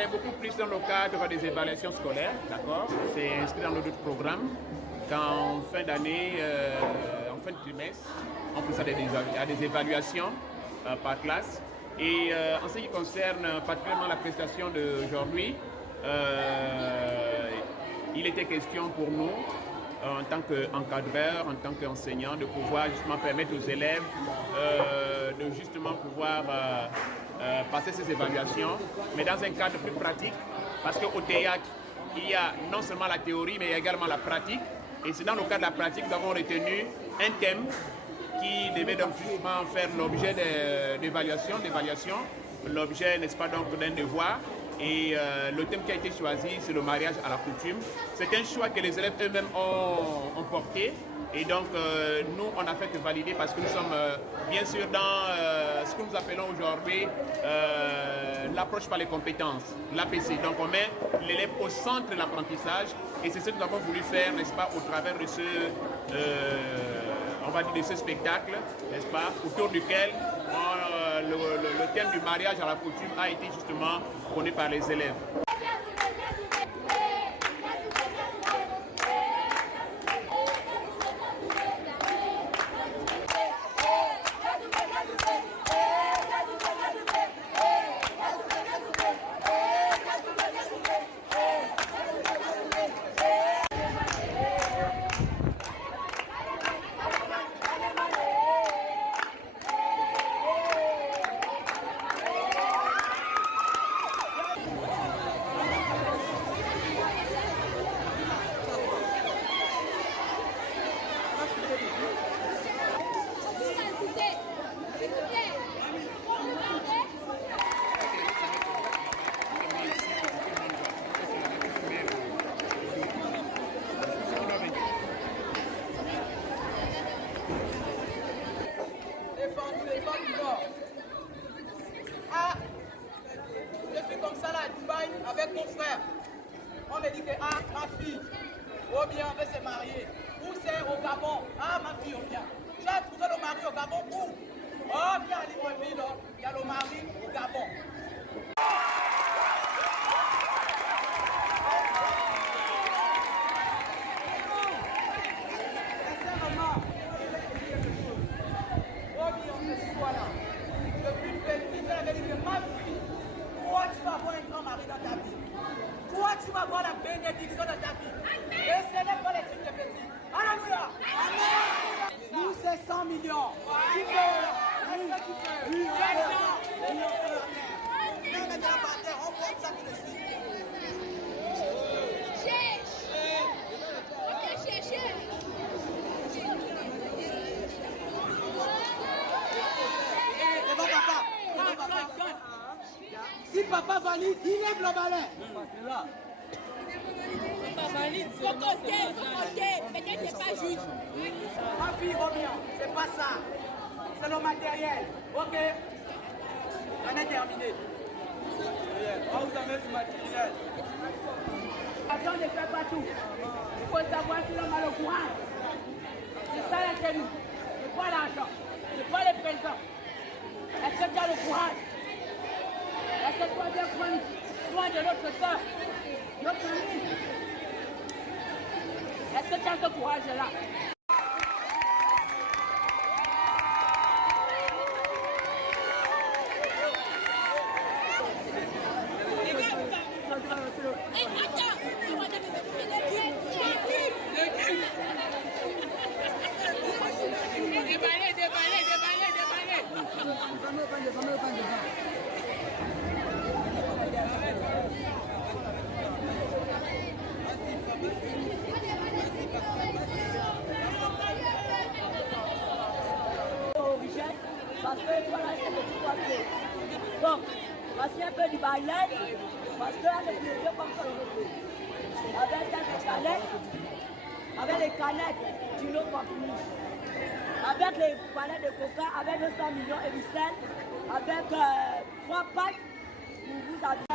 C'est beaucoup plus dans le cadre des évaluations scolaires, d'accord. C'est inscrit dans notre programme qu'en fin d'année, en fin de trimestre, on procède à des évaluations par classe. Et en ce qui concerne particulièrement la prestation d'aujourd'hui, il était question pour nous, en tant qu'encadreur, en tant qu'enseignant, de pouvoir justement permettre aux élèves de justement pouvoir passer ces évaluations, mais dans un cadre plus pratique, parce qu'au théâtre, il y a non seulement la théorie, mais il y a également la pratique. Et c'est dans le cadre de la pratique que nous avons retenu un thème qui devait donc justement faire l'objet d'évaluation, l'objet, n'est-ce pas, donc d'un devoir. Et le thème qui a été choisi, c'est le mariage à la coutume. C'est un choix que les élèves eux-mêmes ont porté. Et donc, nous, on a fait que valider parce que nous sommes bien sûr dans ce que nous appelons aujourd'hui l'approche par les compétences, l'APC. Donc, on met l'élève au centre de l'apprentissage et c'est ce que nous avons voulu faire, n'est-ce pas, au travers de ce, on va dire, de ce spectacle, n'est-ce pas, autour duquel le thème du mariage à la coutume a été justement connu par les élèves. Ah, je suis comme ça là à Dubaï avec mon frère. On me dit que ma fille, oh bien, on veut se marier. Où c'est au Gabon? Ah, ma fille, oh bien. J'ai trouvé le mari au Gabon où? Oh bien, à Libreville, il y a le mari au Gabon. Depuis petite, elle avait dit que ma fille, toi tu vas avoir un grand mari dans ta vie. Toi tu vas avoir la bénédiction dans ta vie. Et ce n'est pas les trucs de petits. Alléluia. Amen. Nous c'est 100 millions. Tu peux. Est-ce que tu peux? Oui. Non, mais on voit ça tout de suite. Si papa valide, il lève le balai. Papa valide. Faut compter. Peut-être c'est pas juste. Ma fille revient, c'est pas ça. C'est le matériel. Ok. On est terminé. Vous avez du matériel. L'argent ne fait pas tout. Il faut savoir si l'homme a le courage. C'est ça l'inconnu. C'est pas l'argent. C'est pas les présents. Est-ce que tu as le courage? Est-ce que toi viens prendre soin de notre soeur, notre amie? Est-ce que tu as ce courage-là? Parce que voilà, c'est le petit papier. Donc, voici un peu du baillet, parce que là, c'est le comme ça le repos. Avec quelques canettes, avec les canettes du lot Pamplemousse, avec les canettes de coca, avec 200 millions et du sel, avec 3 packs pour vous habiller.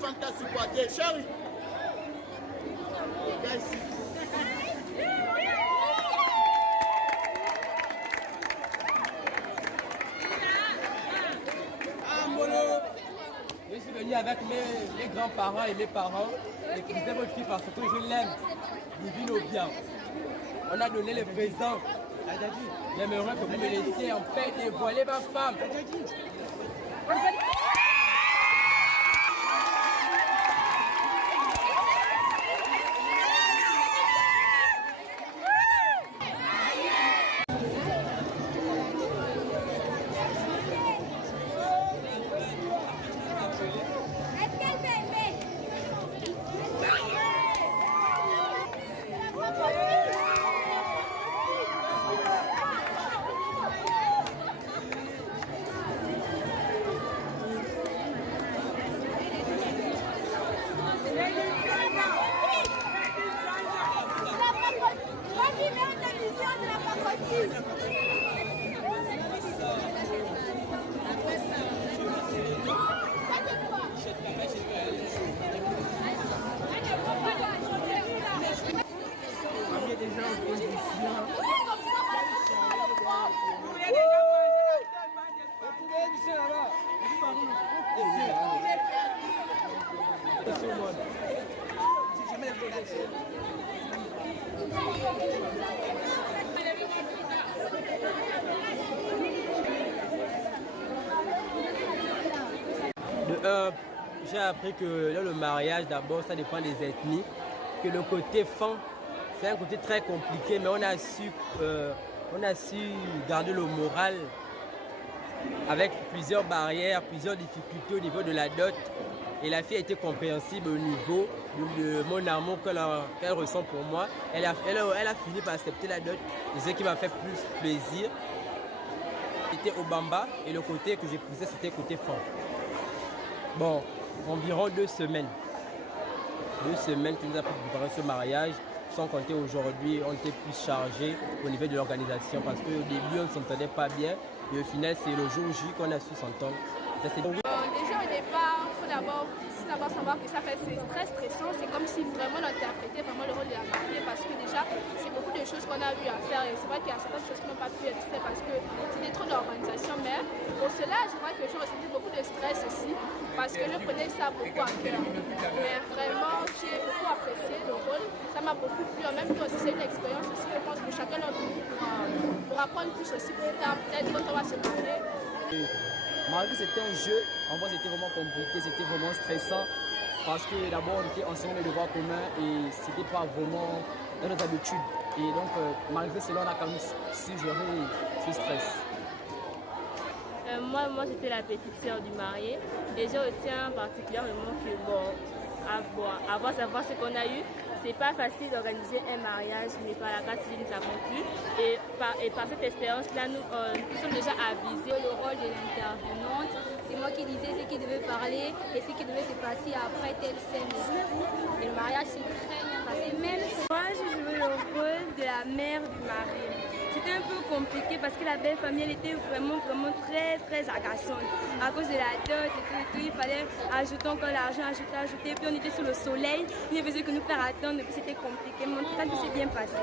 Fanta supporter, chérie. Les gars ici. Je suis venu avec mes grands-parents et mes parents épouser votre fille parce que je l'aime, divine au bien. On a donné les présents. J'aimerais que vous me laissiez en paix dévoiler ma femme. J'ai appris que là, le mariage, d'abord, ça dépend des ethnies. Que le côté fan, c'est un côté très compliqué, mais on a su garder le moral avec plusieurs barrières, plusieurs difficultés au niveau de la dot. Et la fille a été compréhensible au niveau de mon amour qu'elle ressent pour moi. Elle a fini par accepter la dot. Et ce qui m'a fait plus plaisir, c'était au Bamba. Et le côté que j'épousais, c'était côté fan. Bon, environ 2 semaines. 2 semaines qui nous a préparé ce mariage. Sans compter aujourd'hui, on était plus chargé au niveau de l'organisation parce qu'au début, on ne s'entendait pas bien. Et au final, c'est le jour J qu'on a su s'entendre. Déjà au départ, il faut d'abord savoir que ça fait c'est très stressant. C'est comme si vraiment on interprétait vraiment le rôle de la mariée parce que déjà, c'est beaucoup de choses qu'on a eu à faire. Et c'est vrai qu'il y a certaines choses qui n'ont pas pu être faites parce que c'était trop d'organisation. Mais pour cela, je vois que je ressentais beaucoup de stress aussi parce que je prenais ça beaucoup à cœur. Mais vraiment, j'ai beaucoup apprécié le rôle. Ça m'a beaucoup plu. En même temps aussi, c'est une expérience aussi. Je pense que chacun d'entre nous pour apprendre plus aussi plus tard, peut-être quand on va se marier. Malgré que c'était un jeu, en vrai c'était vraiment compliqué, c'était vraiment stressant parce que d'abord on était enseignés de devoirs communs et c'était pas vraiment dans nos habitudes. Et donc malgré cela on a quand même su gérer ce stress. Moi j'étais la petite sœur du marié et je retiens particulièrement que avant de savoir ce qu'on a eu, c'est pas facile d'organiser un mariage, mais par la grâce de Dieu nous avons pu. Et par cette expérience-là, nous sommes déjà avisés. Le rôle de l'intervenante, c'est moi qui disais ce qui devait parler et ce qui devait se passer après telle scène. Et le mariage s'est très bien passé. Même moi, j'ai joué le rôle de la mère du mari. C'était un peu compliqué parce que la belle famille elle était vraiment très agaçante à cause de la dot et tout. Il fallait ajouter encore l'argent, ajouter. Puis on était sous le soleil, il ne faisait que nous faire attendre et puis c'était compliqué. Mais en tout cas, tout s'est bien passé.